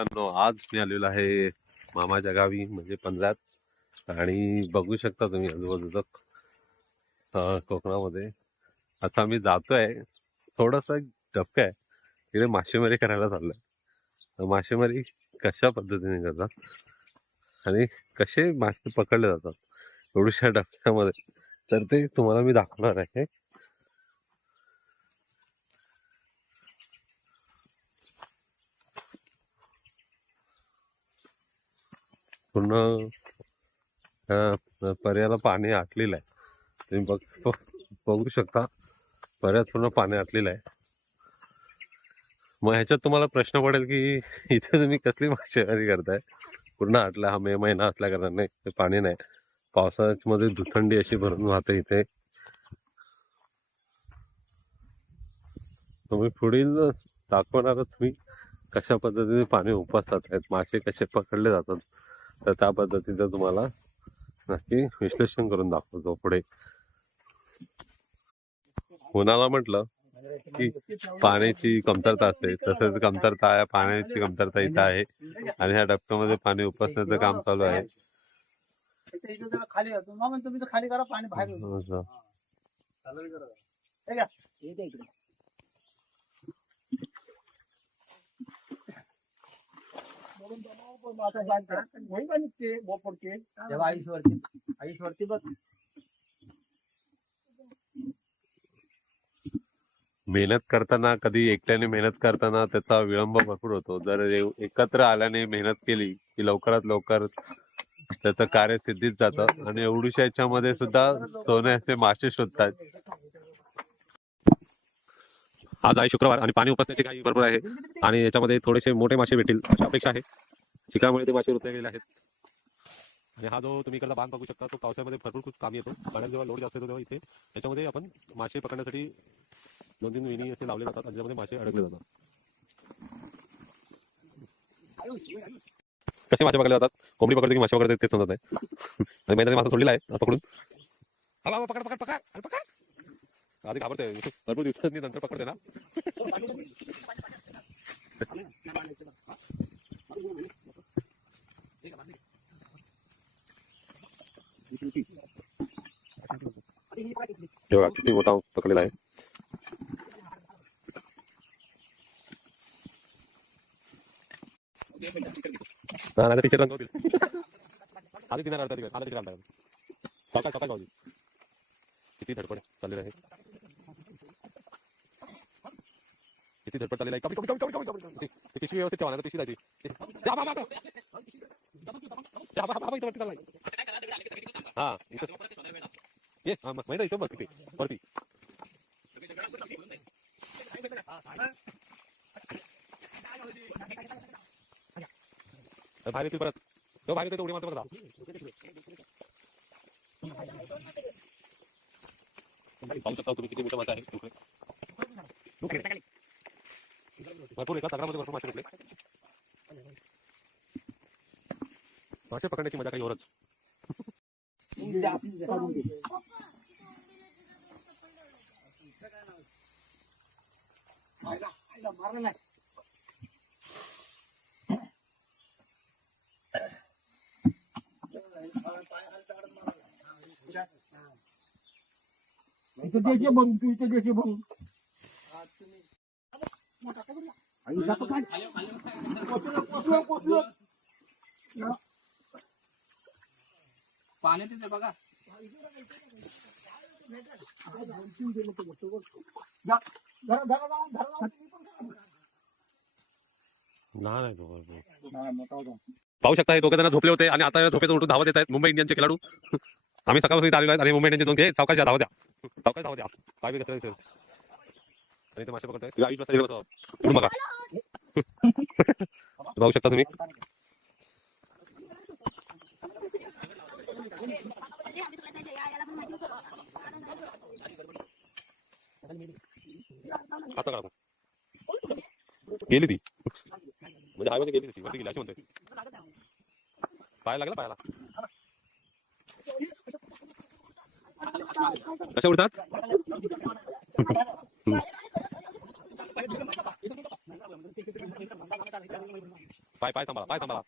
मित्रांनो, आज मी आलेलो आहे मामाच्या गावी म्हणजे पंधरात. आणि बघू शकता तुम्ही आजूबाजूचं कोकणामध्ये. आता मी जातोय, थोडासा धबका आहे तिथे मासेमारी करायला चाललोय. तर मासेमारी कशा पद्धतीने करतात आणि कसे मासे पकडले जातात एवढ्याशा डबक्यामध्ये, तर ते तुम्हाला मी दाखवणार आहे. पूर्ण पर्याला पाणी आटलेलं आहे. तुम्ही बघू शकता, पर्यात पूर्ण पाणी आटलेलं आहे. मग ह्याच्यात तुम्हाला प्रश्न पडेल की इथे तुम्ही कसली मासेमारी करताय, पूर्ण आटला. हा मे महिना असल्या कारणाने ते पाणी नाही, पावसाळ्यामध्ये दुथंडी अशी भरून वाहते इथे. तुम्ही पुढील दाखवणारच मी कशा पद्धतीने पाणी उपसतात आहेत, मासे कसे पकडले जातात, तर त्या पद्धतीचं तुम्हाला नक्की विश्लेषण करून दाखवतो पुढे. कोणाला म्हटलं की पाण्याची कमतरता असते, तसंच कमतरता आहे, पाण्याची कमतरता इथं आहे. आणि ह्या डबक्यामध्ये पाणी उपसण्याचं काम चालू आहे. खाली तुम्ही खाली करा, पाणी बाहेर मेहनत करताना, कधी एकट्याने मेहनत करताना त्याचा विळंब भरपूर होतो. जर एकत्र आल्याने मेहनत केली की लवकरात लवकर त्याचं कार्य सिद्धीत जातं. आणि एवढ्याशा याच्यामध्ये सुद्धा सोने असे मासे शोधतात. आज आहे शुक्रवार आणि पाणी उपसण्याची काही भरपूर आहे आणि याच्यामध्ये थोडेसे मोठे मासे भेटतील अशी अपेक्षा आहे. चिकामुळे ते मासे रुतले गेले आहेत. आणि हा जो तुम्ही इकडचा बांध बघू शकता, तो पावसाळ्यामध्ये भरपूर खूप कामी येतो. पाण्यात जेव्हा लोड जास्त येतो तेव्हा इथे त्याच्यामध्ये आपण मासे पकडण्यासाठी 2-3 वेणी असे लावले जातात आणि त्याच्यामध्ये मासे अडकले जातात. कसे मासे पकडले जातात, कोंबडी पकडते की मासे पकडते तेच समजत नाही. आणि मैदानी मासा सोडलेला आहे पकडून. पकड पकड पकड पकड. आधी घाबरते, भरपूर दिवसांनी नंतर पकडते ना. तेव्हा किती मोठा पकडलेला आहे. नाही टीचर रंग होतील आधी तिने रडतात तिकडे, आधी तिकडे आणतात सकाळ सकाळ जाऊ. किती धडपड चाललेलं आहे, किती धडपड चाललेलं आहे. कमी कमी कमी कमी कमी ती पिशवी व्यवस्थित ठेवा, पिशवी जायची. हा ये माहिती आहे बघ किती वरती. बाहेर येतील परत, तो बाहेर येतो उडी मारतो बघा. पाहू शकता तुम्ही किती मोठे मासे आहे. भरपूर एका तगडामध्ये भरपूर मासे भेटले. मासे पकडण्याची मजा काही औरच. पाणी तिथे बघा. पाहू शकता हे दोघे जण झोपले होते आणि आता झोपेतून उठून धावत येत आहेत मुंबई इंडियनचे खेळाडू. आम्ही सकाळपासून आलेलो आहेत आणि मुंबई इंडियनचे 2 घे सावकाश धावत द्या, सावकाश धावत द्या. काय बी कसं आणि ते मासे पकडतोय. बघा पाहू शकता तुम्ही. आता काढा गेली ती, म्हणजे हायवे गेली तशी वरती गेली अशी म्हणतोय. पाया लागला पायाला. कशा उडतात. पाय पाय सांभाळा, पाय सांभाळा.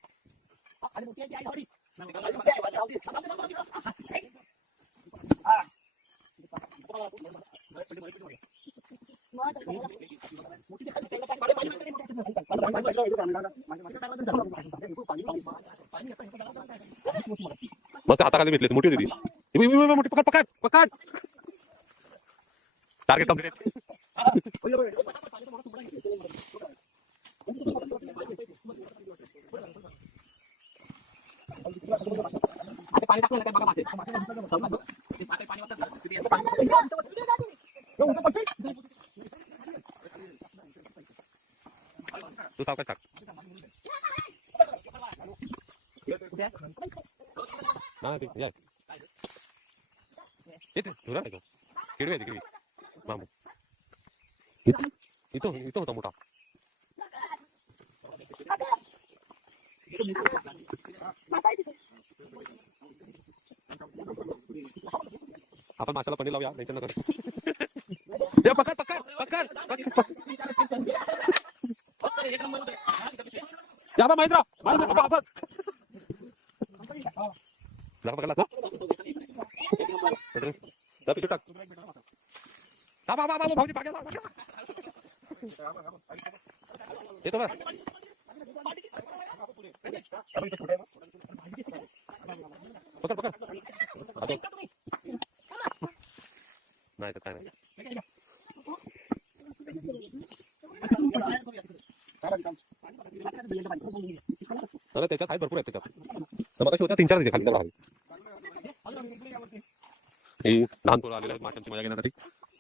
मस्त हाताखाली भेटले, मोठी होती ती. मोठी, पकड पकड पकड. Target complete. तू सावकाश टाक. हा ते या. येते धुरा नाही का? किडवी आहे ती, किडवी. बांबू. इथं होता मोठा. आपण माशाला पनीर लावूया, टेन्शन नका. पकड पकड पकड पकड. या बा महेंद्र, पकडला ना. पिशवी टाक. भाऊजी येतो बा. पकड पकड. नाही तर काय नाही. अरे त्याच्यात आहेत, भरपूर आहेत त्याच्यात. तर मग कशी होत्या 3-4 खाली तेवढा आहे. ही लहान पोरं आलेले आहेत माशांची मजा घेण्यासाठी.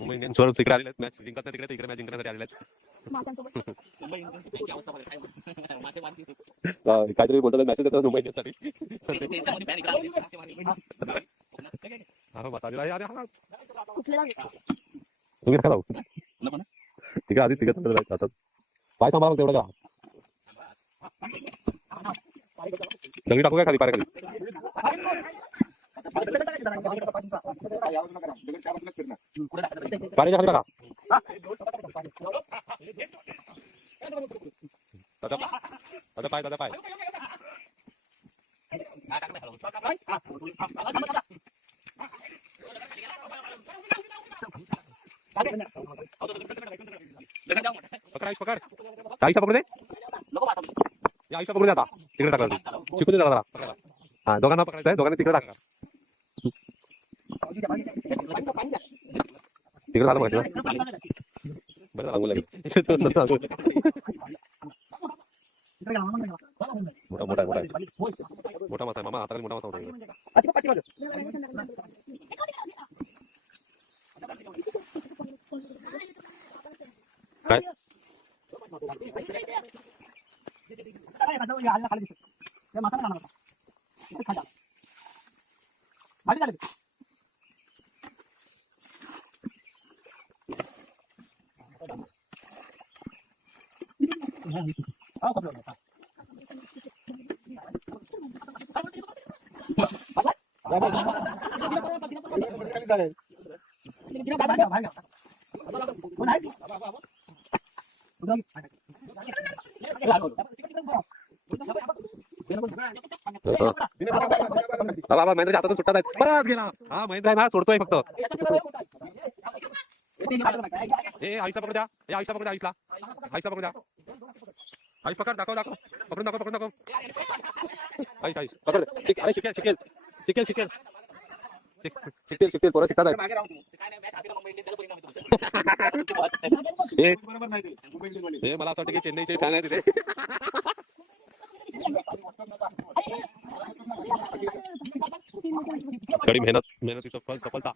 मुंबई इंडियन्स वर तिकडे आलेले आहेत, मॅच जिंकत नाही तिकडे, इकडे मॅच जिंकण्यासाठी आलेले आहेत. काहीतरी बोलतात मॅसेज देतात मुंबई इंडियन्ससाठी. तुम्ही नका जाऊ तिकडे, आधी तिकडे जायचं. पाय सांभाळा तेवढं का. दगडी टाकू काय खाली पाय खाली. पाण्याच्या खाली टाका. दादा पाय, दादा पाय. पकड आयुष, पकड. आयुषा पकडू दे. आयुषा पकडू दे आता. तिकडे टाका, शिकू दे जरा. हा, दोघांना पकडायचं आहे, दोघांनी तिकडे टाका. तिकडे झालं बघा. बरं सांगू लागेल. मोठा मोठा मोठा मोठा मासा आहे मामा, हाताखाली मोठा मासा होता. काय बाबा महेंद्रच्या हातातून सुट्टात आहेत. परत गेला. हा महेंद्र आहे ना, सोडतोय फक्त. ए आयुषला पकडू द्या. ए आयुषला पकडू द्या. आयुषला पकडू द्या. आयुष पकड, दाखव दाखव. पकडून दाखव, पकडून दाखव. आयुष आयुष पकड. अरे शिकेल शिकेल शिकेल शिकेल शिकेल शिकेल पोरं शिकतात आहेत. मला असं वाटतं की चेन्नईचे फॅन आहे तिथे. कडी मेहनतीचं फल सफलता.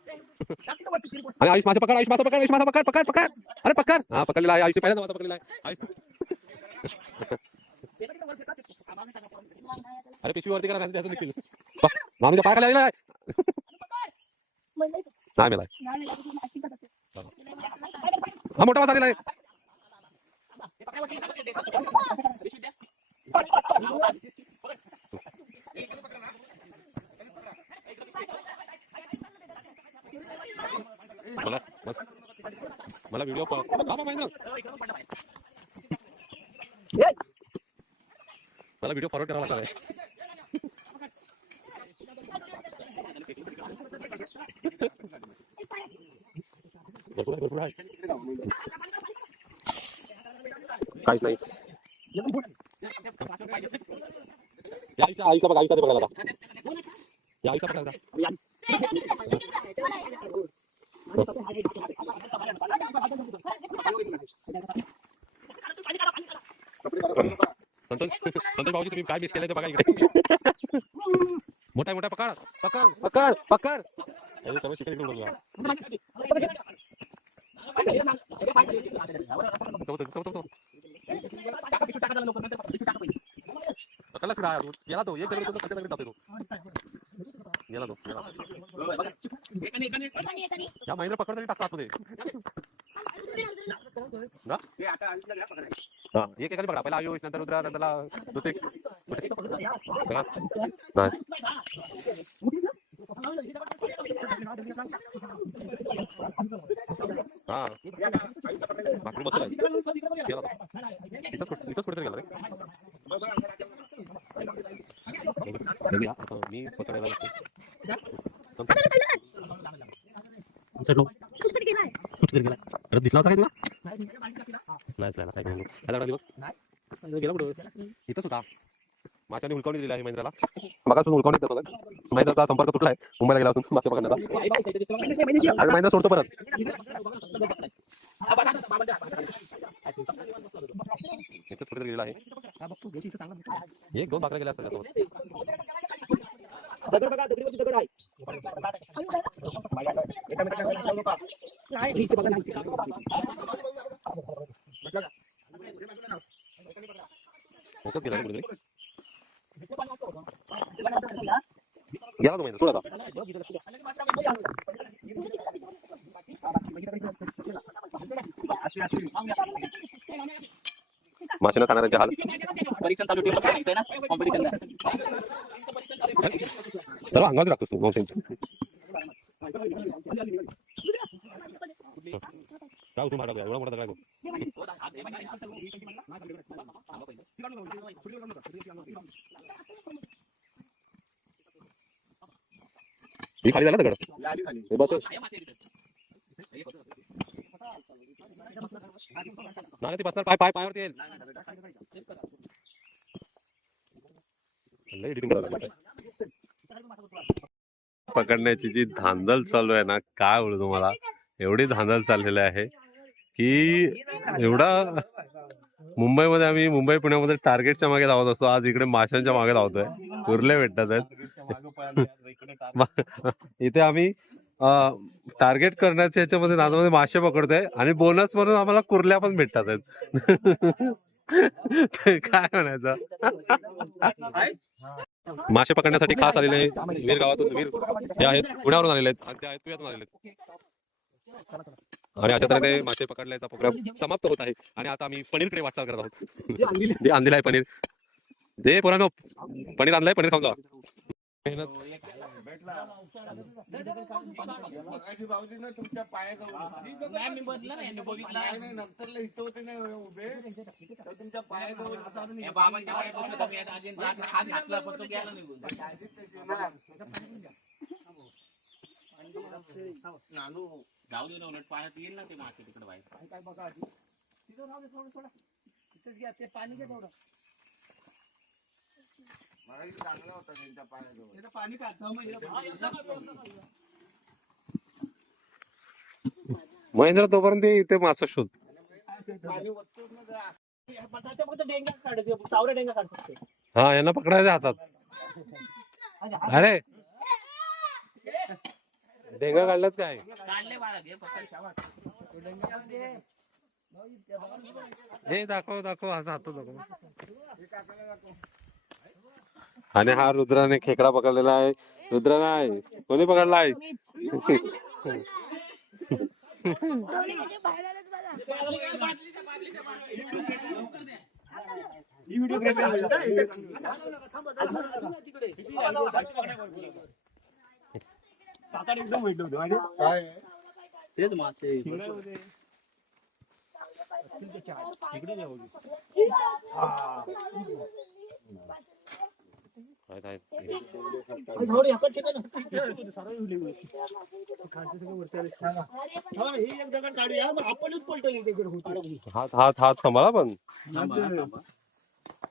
आणि आयुष मासे पकड, आयुष मासा पकड, आयुष मासा पकड पकड पकड. अरे पकड. हा पकडलेला आहे आयुष, पहिल्यांदा मासा पकडलेला आहे. अरे पिशवी वरती करा, त्यातून निघतील. मामीच्या पायाखाली आलेला आहे. नाही मेला. हा मोठा मासा आलेला आहे. मला व्हिडिओ महेंद्र मला व्हिडिओ फॉरवर्ड करावा लागणार आहे. भरपूर आहे. काहीच नाही. या आईचा बघा, आईचा बघा दादा. या आईचा बघा दादा. संतोष भाऊजी तुम्ही काय मिस केलं ते बघा इकडे. मोठा मोठा पकड पकड पकड पकड. चिकन इकडे उडवूया. पकडलाच का गेला तो एक दगड दगड जातो तो गेला तो या महिन्यात पकडता टाकतात मध्ये हा एक एकाने पकडा पहिला आयुष नंतर रुद्रा नंतरला ऋतिक हा माकडी मस्त आहे गेला तो इथंच कुठेतरी गेला रे मी पकडायला कुठेतरी गेला परत दिसला होता काय तुला नाही गेला कुठं इथंच होता माशाने हुलकावणी दिली आहे महिंद्राला मगासून हुलकावणी देत होता महिंद्राचा संपर्क तुटलाय मुंबईला गेला असून मासे पकडण्याचा आणि महिंद्रा सोडतो परत इथंच कुठेतरी गेला आहे एक दोन भाकऱ्या गेल्या असतात गेला तो महिना सोडा माशांना खाणाऱ्यांचे हाल चला अंगावर लागतोस तू काय उठून भाडा एवढा मोठा दगड ही खाली झाला दगड बस नाही ती बसणार पाय पाय पायावरती येईल पकडण्याची जी धांदल चालू आहे ना काय बोलू तुम्हाला एवढी धांदल चाललेली आहे की एवढा मुंबईमध्ये आम्ही मुंबई पुण्यामध्ये टार्गेटच्या मागे धावत असतो आज इकडे माशांच्या मागे धावतोय कुर्ले भेटतात इथे आम्ही टार्गेट करण्याच्या याच्यामध्ये नादामध्ये मासे पकडतोय आणि बोनस म्हणून आम्हाला कुर्ल्या पण भेटतात काय म्हणायचं मासे पकडण्यासाठी खास आलेले वीर गावातून वीर हे आहेत पुण्यावरून आलेले आहेत आणि ते आहेत पुण्यातून आलेले आहेत आणि अशा तऱ्हेने मासे पकडण्याचा प्रोग्राम समाप्त होत आहे आणि आता आम्ही पनीरकडे वाटचाल करत आहोत जे आणलेलं आहे पनीर दे पोरांनो पनीर आणलंय पनीर खाऊन जा तुमच्या पायाजवळ तुमच्या पायाजवळ जाऊ दे ना उलट पाण्यात येईल ना ते मासे तिकडे बाहेर काय बघा तिथं राहू दे थोडं सोडा तिथंच घ्या ते पाणी घे थोडं मला चांगला होता त्यांच्या पाण्याजवळ पाणी महेंद्र तोपर्यंत इथे मासा शोध हा यांना पकडायचे हातात अरे डेंगा काढलात काय हे दाखव दाखव हा हात दाखव आणि हा रुद्राने खेकडा पकडलेला आहे रुद्रा नाही कोणी पकडला आहे एकदम तेच मासे इकडे थोडी हकट चिकन ही एक दगड काढूया मग आपणच पलटली त्याच्यावर होती. हात हात हात सांभाळा पण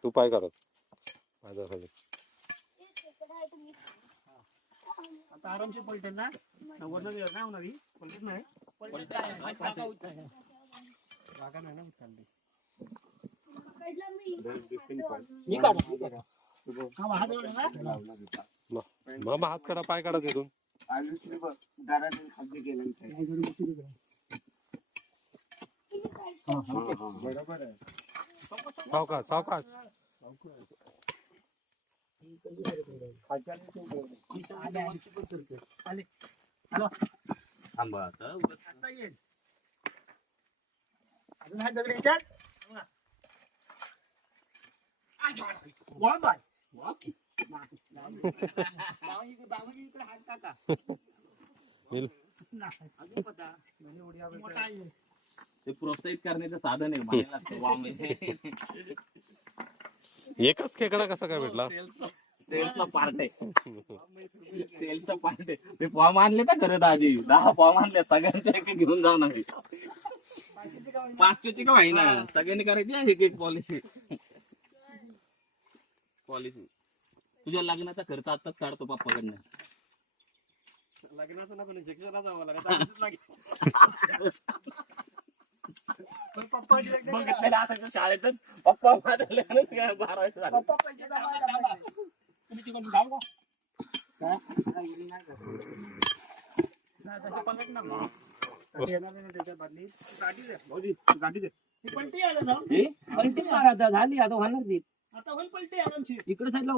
तू पाय करत माझ्यासाठी आता आरामशीर पलटेल ना वरनं नाही होणार ही पलटत नाही जागा नाही ना उचलली. मी काढा हा हात जोडा ना मग हात काढा पाय काढा तिथून सावकाश सावकाश थांबा आता येईल अजून हात दगड याच्यात ते प्रोत्साहित करण्याचं साधन आहे म्हणायला लागतं वाम आहे. एकच खेकडा कसा काय भेटला सेलचा पार्ट आहे सेलचा पार्ट आहे ते फॉर्म आणले का खरं आधी 10 फॉर्म आणले सगळ्यांच्या एक घेऊन जाऊ नये 500ची का ना सगळ्यांनी करायची एक एक पॉलिसी पॉलिसी तुझ्या लग्नाचा खर्च आताच काढतो पप्पाकडनं लग्नाचं ना पण शिक्षणाचा आम्हाला बघितलेलं असायचं शाळेतच पप्पा माझं लग्न 12 झालं झाली आता होणार ती आता होईल पलटी आरामशीर इकडे साईडला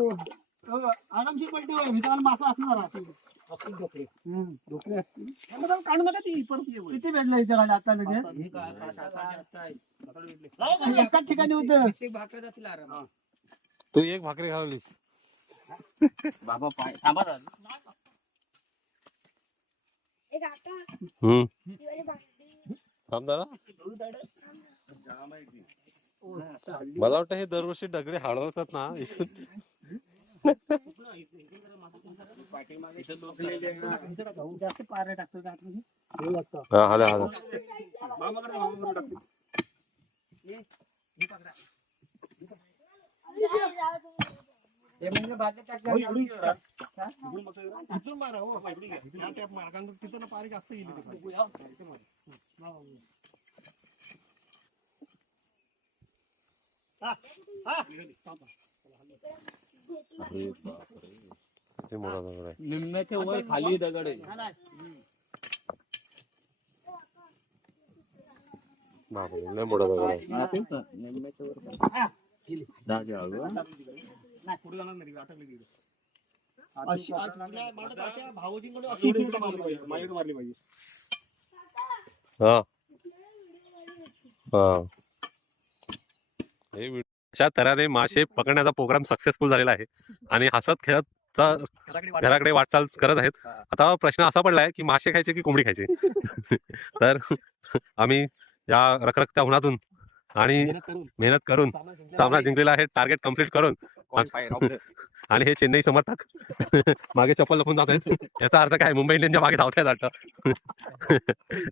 आरामशीर पलटी होईल विधान मासा असणार डोकरे असतील काढू नका ती परत किती भेटलं इथे खाली आता लगेच एकाच ठिकाणी होतं भाकऱ्या जातील आराम तू एक भाकरी घालवलीस बाबा पाय थांबा थांब जरा मला वाटतं हे दरवर्षी दगडे हळवतात ना जास्त पाऱ्या टाकतो हाला हाला तिथं पारी जास्त गेली मोठा दगड आहे निम्म्याच्या वर खाली दगड आहे बापरे लय मोठा दगड आहे निम्म्याच्या वर भाऊजींकडे अशी मारली पाहिजे हा हा अशा तऱ्हेने मासे पकडण्याचा प्रोग्राम सक्सेसफुल झालेला आहे आणि हसत खेळत घराकडे वाटचाल करत आहेत. आता प्रश्न असा पडलाय की मासे खायचे की कोंबडी खायचे. तर आम्ही या रखरखत्या उन्हातून आणि मेहनत करून सामना जिंकलेला आहे. टार्गेट कम्प्लीट करून आणि हे चेन्नई समर्थक मागे चप्पल लपून जात आहेत. याचा अर्थ काय मुंबई इंडियनच्या मागे धावत आहेत वाटतं.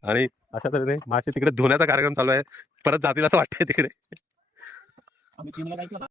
आणि अशा तऱ्हेने मासे तिकडे धुण्याचा कार्यक्रम चालू आहे. परत जातील असं वाटतंय तिकडे. आम्ही टीमला काय केलं